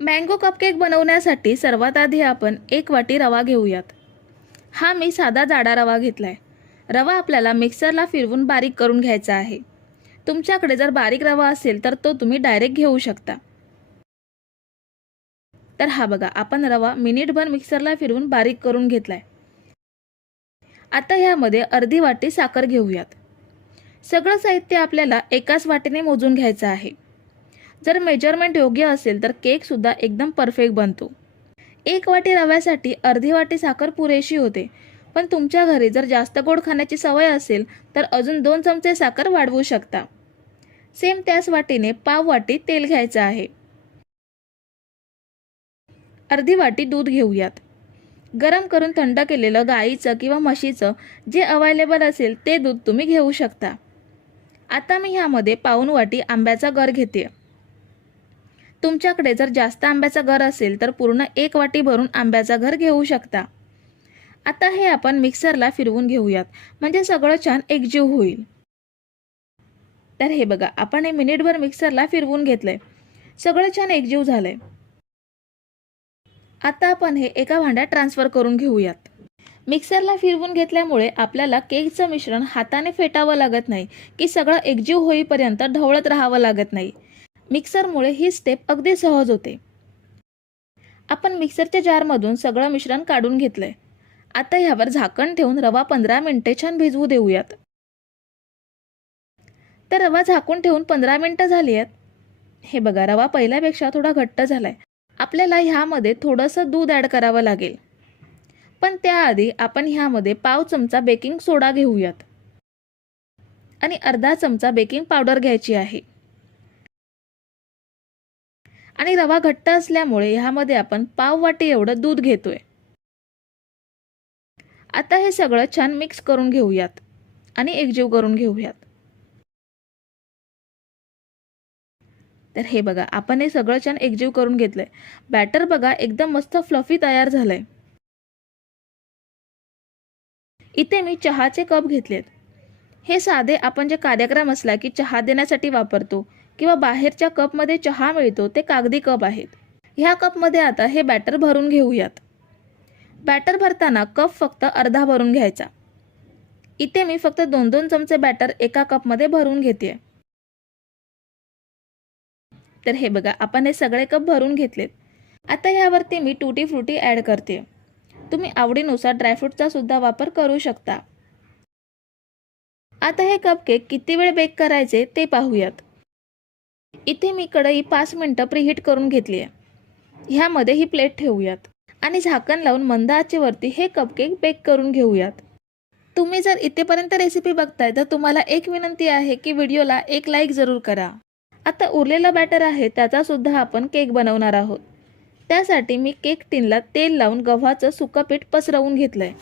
Mango cupcake बनवण्यासाठी सर्वात आधी आपण 1 वाटी रवा घेऊयात. हा मी साधा जाडा रवा घेतलाय. रवा आपल्याला मिक्सरला फिरवून बारीक करून घ्यायचा आहे. तुमच्याकडे जर बारीक रवा असेल तर तो तुम्ही डायरेक्ट घेऊ शकता. तर हा बघा, आपण रवा मिनिटभर मिक्सरला फिरवून बारीक करून घेतलाय. आता ह्यामध्ये अर्धी वाटी साखर घेऊयात. सगळं साहित्य आपल्याला एकाच वाटीने मोजून घ्यायचं आहे. जर मेजरमेंट योग्य असेल तर केक सुद्धा एकदम परफेक्ट बनतो. 1 वाटी रव्यासाठी अर्धी वाटी साखर पुरेशी होते, पण तुमच्या घरी जर जास्त गोड खाण्याची सवय असेल तर अजून 2 चमचे साखर वाढवू शकता. सेम त्याच वाटीने पाव वाटी तेल घ्यायचं आहे. अर्धी वाटी दूध घेऊयात. गरम करून थंड केलेलं गाईचं किंवा म्हशीचं जे अवेलेबल असेल ते दूध तुम्ही घेऊ शकता. आता मी ह्यामध्ये पाऊण वाटी आंब्याचा गर घेते. तुमच्याकडे जर जास्त आंब्याचा गर असेल तर पूर्ण 1 वाटी भरून आंब्याचा गर घेऊ शकता. आता हे आपण मिक्सरला फिरवून घेऊयात, म्हणजे सगळं छान एकजीव होईल. तर हे बघा, आपण हे मिनिटभर मिक्सरला फिरवून घेतलंय. सगळं छान एकजीव झालंय. आता आपण हे एका भांड्यात ट्रान्सफर करून घेऊयात. मिक्सरला फिरवून घेतल्यामुळे आपल्याला केकचं मिश्रण हाताने फेटावं लागत नाही की सगळं एकजीव होईपर्यंत ढवळत राहावं लागत नाही. मिक्सरमुळे ही स्टेप अगदी सहज होते. आपण मिक्सरच्या जारमधून सगळं मिश्रण काढून घेतलंय. आता ह्यावर झाकण ठेवून रवा 15 मिनिटे छान भिजवू देऊयात. तर रवा झाकून ठेवून 15 मिनिटं झाली आहेत. हे बघा, रवा पहिल्यापेक्षा थोडा घट्ट झालाय. आपल्याला ह्यामध्ये थोडंसं दूध ॲड करावं लागेल. पण त्याआधी आपण ह्यामध्ये पाव चमचा बेकिंग सोडा घेऊयात आणि अर्धा चमचा बेकिंग पावडर घ्यायची आहे. आणि रवा घट्ट असल्यामुळे ह्यामध्ये आपण पाव वाटी एवढं दूध घेतोय. आता हे सगळं छान मिक्स करून घेऊयात आणि एकजीव करून घेऊयात. तर हे बघा, आपण हे सगळं छान एकजीव करून घेतलंय. बॅटर बघा एकदम मस्त फ्लफी तयार झालंय. इथे मी चहाचे कप घेतलेत. हे साधे आपण जे कार्यक्रम असला की चहा देण्यासाठी वापरतो किंवा बाहेरच्या कपमध्ये चहा मिळतो ते कागदी कप आहेत. ह्या कपमध्ये आता हे बॅटर भरून घेऊयात. बॅटर भरताना कप फक्त अर्धा भरून घ्यायचा. इथे मी फक्त 2-2 चमचे बॅटर एका कपमध्ये भरून घेते. तर हे बघा, आपण हे सगळे कप भरून घेतलेत. आता ह्यावरती मी टूटी फ्रुटी ॲड करते. तुम्ही आवडीनुसार ड्रायफ्रूटचा सुद्धा वापर करू शकता. आता हे कपकेक किती वेळ बेक करायचे ते पाहूयात. इथे मी कढई 5 मिनिटं प्रीहीट करून घेतली आहे. ह्यामध्ये ही प्लेट ठेवूयात आणि झाकण लावून मंद आचेवरती हे कपकेक बेक करून घेऊयात. तुम्ही जर इथेपर्यंत रेसिपी बघताय तर तुम्हाला एक विनंती आहे की व्हिडिओला एक लाईक जरूर करा. आता उरलेला बॅटर आहे त्याचा सुद्धा आपण केक बनवणार आहोत. त्यासाठी मी केक टिनला तेल लावून गव्हाचं सुकं पीठ पसरवून घेतलंय.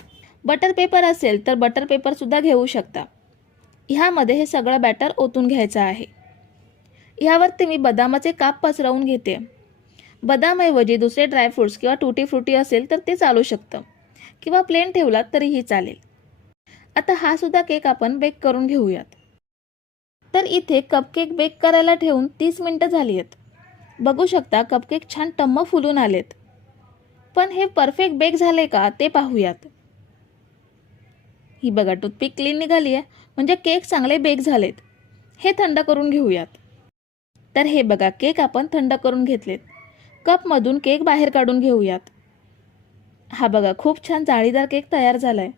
बटर पेपर असेल तर बटर पेपर सुद्धा घेऊ शकता. ह्यामध्ये हे सगळं बॅटर ओतून घ्यायचं आहे. ह्यावरती मी बदामाचे काप पसरवून घेते. बदामऐवजी दुसरे ड्रायफ्रुट्स किंवा टूटी फ्रुटी असेल तर ते चालू शकतं किंवा प्लेन ठेवलात तरीही चालेल. आता हा सुद्धा केक आपण बेक करून घेऊयात. तर इथे कपकेक बेक करायला ठेवून 30 मिनिटं झाली आहेत. बघू शकता कपकेक छान टम्म फुलून आलेत. पण हे परफेक्ट बेक झाले का ते पाहूयात. ही बघा, टूथपिक क्लीन निघाली आहे, म्हणजे केक चांगले बेक झालेत. हे थंड करून घेऊयात. तर हे बघा, केक आपण थंड करून घेतलेत. कपमधून केक बाहेर काढून घेऊयात. हा बघा, खूप छान जाळीदार केक तयार झालाय.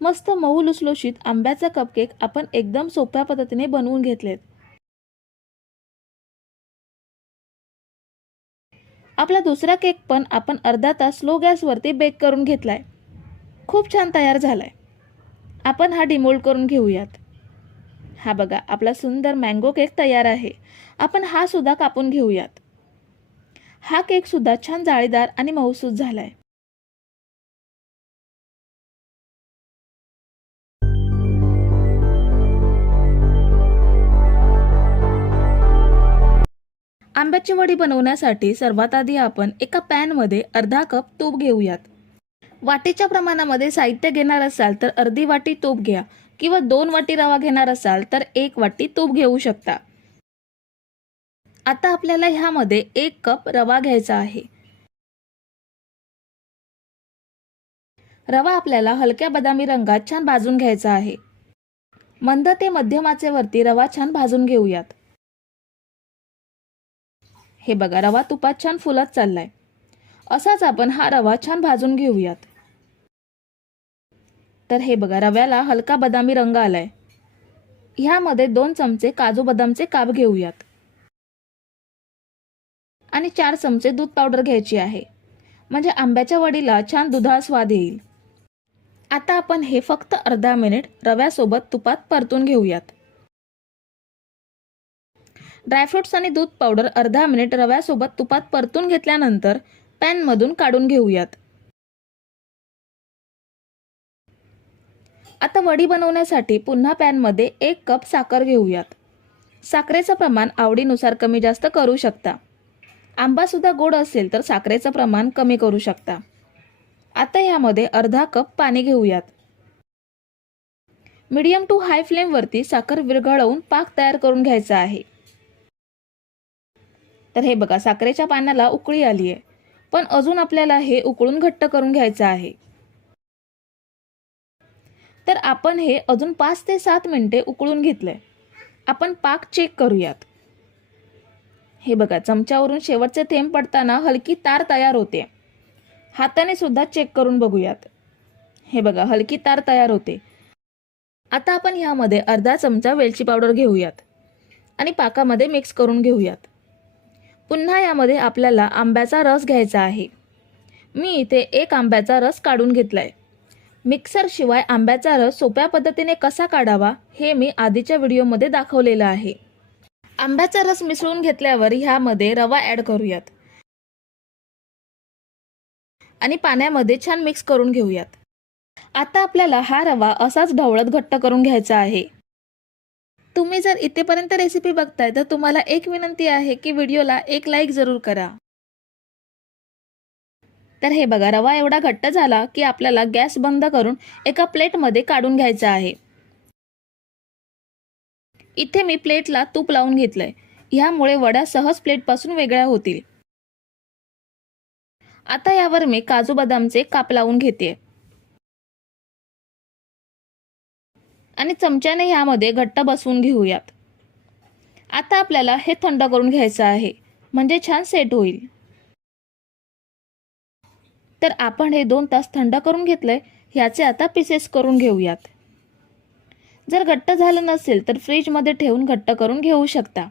मस्त मऊ लुसलुशीत आंब्याचा कपकेक आपण एकदम सोप्या पद्धतीने बनवून घेतलेत. आपला दुसरा केक पण आपण अर्धा तास स्लो गॅसवरती बेक करून घेतलाय. खूप छान तयार झालाय. आपण हा डिमोल्ड करून घेऊयात. हा बघा, आपला सुंदर मँगो केक तयार आहे. आपण हा सुद्धा कापून घेऊयात. हा केक सुद्धा छान जाळीदार आणि मऊसूत झालाय. आंब्याची वडी बनवण्यासाठी सर्वात आधी आपण एका पॅनमध्ये अर्धा कप तूप घेऊयात. वाटीच्या प्रमाणामध्ये साहित्य घेणार असाल तर अर्धी वाटी तूप घ्या किंवा 2 वाटी रवा घेणार असाल तर 1 वाटी तूप घेऊ शकता. आता आपल्याला ह्यामध्ये 1 कप रवा घ्यायचा आहे। रवा आपल्याला हलक्या बदामी रंगात छान भाजून घ्यायचा आहे। मंद ते मध्यम आचेवरती रवा छान भाजून घेऊयात। हे बघा, रवा तुपात छान फुलत चाललाय। असाच आपण हा रवा छान भाजून घेऊयात। तर हे बघा, रव्याला हलका बदामी रंग आलाय। ह्यामध्ये 2 चमचे काजू बदामचे काप घेऊयात आणि 4 चमचे दूध पावडर घ्यायची आहे, म्हणजे आंब्याच्या वडीला छान दुधाळ स्वाद येईल। आता आपण हे फक्त अर्धा मिनिट रव्यासोबत तुपात परतून घेऊयात। ड्रायफ्रुट्स आणि दूध पावडर अर्धा मिनिट रव्यासोबत तुपात परतून घेतल्यानंतर पॅन मधून काढून घेऊयात। आता वडी बनवण्यासाठी पुन्हा पॅन मध्ये 1 कप साखर घेऊयात। साखरेचं प्रमाण आवडीनुसार कमी जास्त करू शकता। आंबा सुद्धा गोड असेल तर साखरेचं प्रमाण कमी करू शकता। आता यामध्ये अर्धा कप पाणी घेऊयात। मीडियम टू हाय फ्लेम वरती साखर विरघळवून पाक तयार करून घ्यायचा आहे। तर हे बघा, साखरेच्या पाण्याला उकळी आली आहे, पण अजून आपल्याला हे उकळून घट्ट करून घ्यायचं आहे। तर आपण हे अजून 5 ते 7 मिनिटे उकळून घेतलंय। आपण पाक चेक करूयात। हे बघा, चमच्यावरून शेवटचे थेंब पडताना हलकी तार तयार होते। हाताने सुद्धा चेक करून बघूयात। हे बघा, हलकी तार तयार होते। आता आपण ह्यामध्ये अर्धा चमचा वेलची पावडर घेऊयात आणि पाकामध्ये मिक्स करून घेऊयात। पुन्हा यामध्ये आपल्याला आंब्याचा रस घ्यायचा आहे। मी इथे 1 आंब्याचा रस काढून घेतलाय। मिक्सर शिवाय आंब्याचा रस सोप्या पद्धतीने कसा काढावा हे मी आधीच्या व्हिडिओमध्ये दाखवलेलं आहे। आंब्याचा रस मिसळून घेतल्यावर ह्यामध्ये रवा ॲड करूयात आणि पाण्यामध्ये छान मिक्स करून घेऊयात। आता आपल्याला हा रवा असाच ढवळत घट्ट करून घ्यायचा आहे। तुम्ही जर इथेपर्यंत रेसिपी बघताय तर तुम्हाला एक विनंती आहे की व्हिडिओला एक लाईक जरूर करा। तर हे बघा, रवा एवढा घट्ट झाला की आपल्याला गॅस बंद करून एका प्लेटमध्ये काढून घ्यायचा आहे। इथे मी प्लेटला तूप लावून घेतलंय, ह्यामुळे वड्या सहज प्लेटपासून वेगळ्या होतील। आता यावर मी काजू बदामचे काप लावून घेते आणि चमच्याने ह्यामध्ये घट्ट बसवून घेऊयात। आता आपल्याला हे थंड करून घ्यायचं आहे, म्हणजे छान सेट होईल। तर आपण हे 2 तास थंड करून घेतलंय, ह्याचे आता पीसेस करून घेऊयात। जर घट्ट झालं नसेल तर फ्रीज मध्ये ठेवून घट्ट करून घेऊ शकता।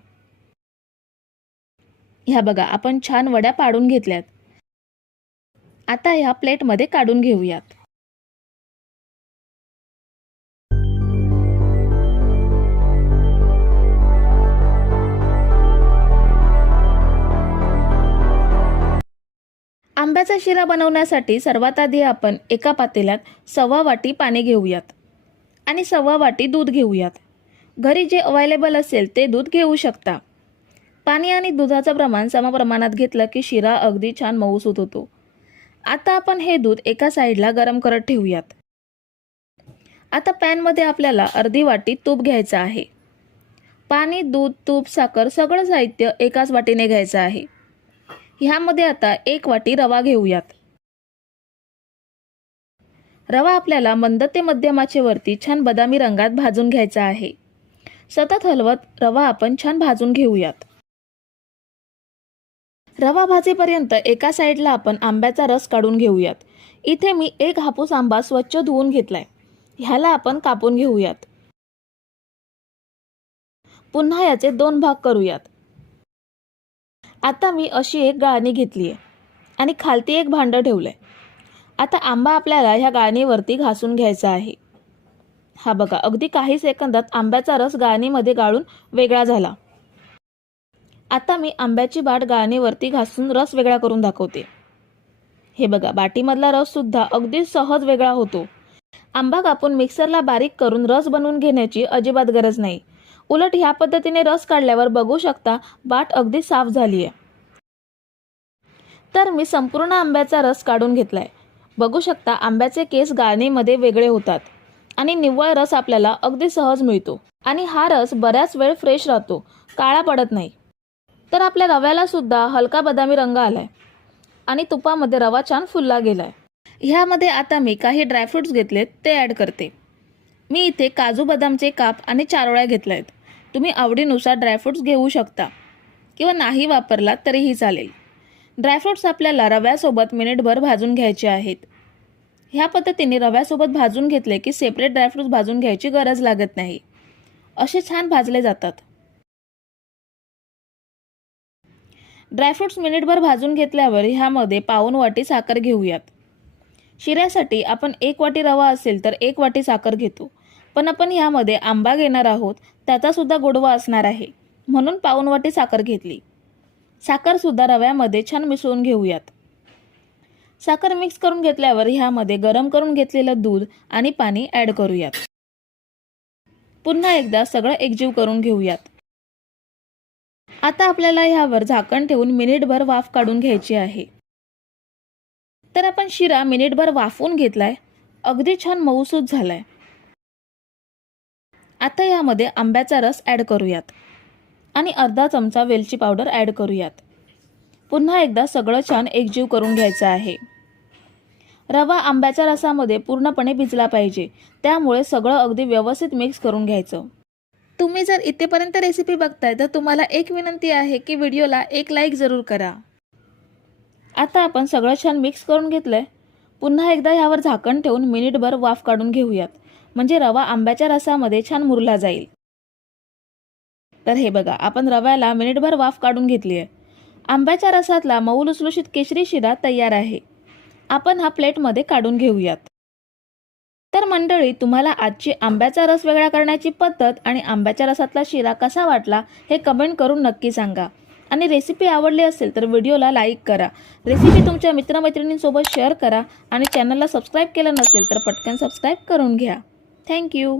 ह्या बघा, आपण छान वड्या पाडून घेतल्यात। आता ह्या प्लेट मध्ये काढून घेऊयात। आंब्याचा शिरा बनवण्यासाठी सर्वात आधी आपण एका पातेल्यात 1/2 वाटी पाणी घेऊयात आणि 1/2 वाटी दूध घेऊयात। घरी जे अवेलेबल असेल ते दूध घेऊ शकता। पाणी आणि दुधाचं प्रमाण समप्रमाणात घेतलं की शिरा अगदी छान मऊसूत होतो। आता आपण हे दूध एका साईडला गरम करत ठेवूयात। आता पॅन मध्ये आपल्याला अर्धी वाटी तूप घ्यायचं आहे। पाणी, दूध, तूप, साखर सगळं साहित्य एकाच वाटीने घ्यायचं आहे। ह्यामध्ये आता 1 वाटी रवा घेऊयात। रवा आपल्याला मंद ते मध्यम आचेवरती छान बदामी रंगात भाजून घ्यायचा आहे। सतत हलवत रवा आपण छान भाजून घेऊयात। रवा भाजेपर्यंत एका साईडला आपण आंब्याचा रस काढून घेऊयात। इथे मी 1 हापूस आंबा स्वच्छ धुवून घेतलाय, ह्याला आपण कापून घेऊयात। पुन्हा याचे 2 भाग करूयात। आता मी अशी एक गाळणी घेतली आहे आणि खालती एक भांडं ठेवलंय। आता आंबा आपल्याला ह्या गाळणीवरती घासून घ्यायचा आहे। हा बघा, अगदी काही सेकंदात आंब्याचा रस गाळणीमध्ये गाळून वेगळा झाला। आता मी आंब्याची बाट गाळणीवरती घासून रस वेगळा करून दाखवते। हे बघा, बाटीमधला रस सुद्धा अगदी सहज वेगळा होतो। आंबा कापून मिक्सरला बारीक करून रस बनवून घेण्याची अजिबात गरज नाही। उलट ह्या पद्धतीने रस काढल्यावर बघू शकता बाट अगदी साफ झाली आहे। तर मी संपूर्ण आंब्याचा रस काढून घेतलाय। बघू शकता आंब्याचे केस गाळणीमध्ये वेगळे होतात आणि निव्वळ रस आपल्याला अगदी सहज मिळतो आणि हा रस बऱ्याच वेळ फ्रेश राहतो, काळा पडत नाही। तर आपल्या रव्याला सुद्धा हलका बदामी रंग आलाय आणि तुपामध्ये रवा छान फुलला गेलाय। ह्यामध्ये आता मी काही ड्रायफ्रुट्स घेतलेत ते ॲड करते। मी इथे काजू बदामचे काप आणि चारोळ्या घेतल्यात। तुम्ही आवडीनुसार ड्रायफ्रुट्स घेऊ शकता किंवा नाही वापरलात तरीही चालेल। ड्रायफ्रुट्स आपल्याला रव्यासोबत मिनिटभर भाजून घ्यायचे आहेत। ह्या पद्धतीने रव्यासोबत भाजून घेतले की सेपरेट ड्रायफ्रुट्स भाजून घ्यायची गरज लागत नाही, असे छान भाजले जातात। ड्रायफ्रुट्स मिनिटभर भाजून घेतल्यावर ह्यामध्ये पाऊण वाटी साखर घेऊयात। शिऱ्यासाठी आपण 1 वाटी रवा असेल तर 1 वाटी साखर घेतो, पण आपण ह्यामध्ये आंबा घेणार आहोत, त्याचा सुद्धा गोडवा असणार आहे, म्हणून पाऊण वाटी साखर घेतली। साखर सुद्धा रव्यामध्ये छान मिसळून घेऊयात। साखर मिक्स करून घेतल्यावर ह्यामध्ये गरम करून घेतलेलं दूध आणि पाणी ॲड करूयात। पुन्हा एकदा सगळं एकजीव करून घेऊयात। आता आपल्याला ह्यावर झाकण ठेवून मिनिटभर वाफ काढून घ्यायची आहे। तर आपण शिरा मिनिटभर वाफवून घेतलाय, अगदी छान मऊसूत झालाय। आता यामध्ये आंब्याचा रस ॲड करूयात आणि अर्धा चमचा वेलची पावडर ॲड करूयात। पुन्हा एकदा सगळं छान एकजीव करून घ्यायचं आहे। रवा आंब्याच्या रसामध्ये पूर्णपणे भिजला पाहिजे, त्यामुळे सगळं अगदी व्यवस्थित मिक्स करून घ्यायचं। तुम्ही जर इथेपर्यंत रेसिपी बघताय तर तुम्हाला एक विनंती आहे की व्हिडिओला एक लाईक जरूर करा। आता आपण सगळं छान मिक्स करून घेतलंय। पुन्हा एकदा ह्यावर झाकण ठेवून मिनिटभर वाफ काढून घेऊयात, म्हणजे रवा आंब्याच्या रसामध्ये छान मुरला जाईल। तर हे बघा, आपण रव्याला मिनिटभर वाफ काढून घेतली आहे। आंब्याच्या रसातला मऊ लुसलुशीत केशरी शिरा तयार आहे। आपण हा प्लेटमध्ये काढून घेऊयात। तर मंडळी, तुम्हाला आजची आंब्याचा रस वेगळा करण्याची पद्धत आणि आंब्याच्या रसातला शिरा कसा वाटला हे कमेंट करून नक्की सांगा। आणि रेसिपी आवडली असेल तर व्हिडिओला लाईक करा, रेसिपी तुमच्या मित्रमैत्रिणींसोबत शेअर करा आणि चॅनलला सबस्क्राईब केलं नसेल तर पटकन सबस्क्राईब करून घ्या। थँक्यू।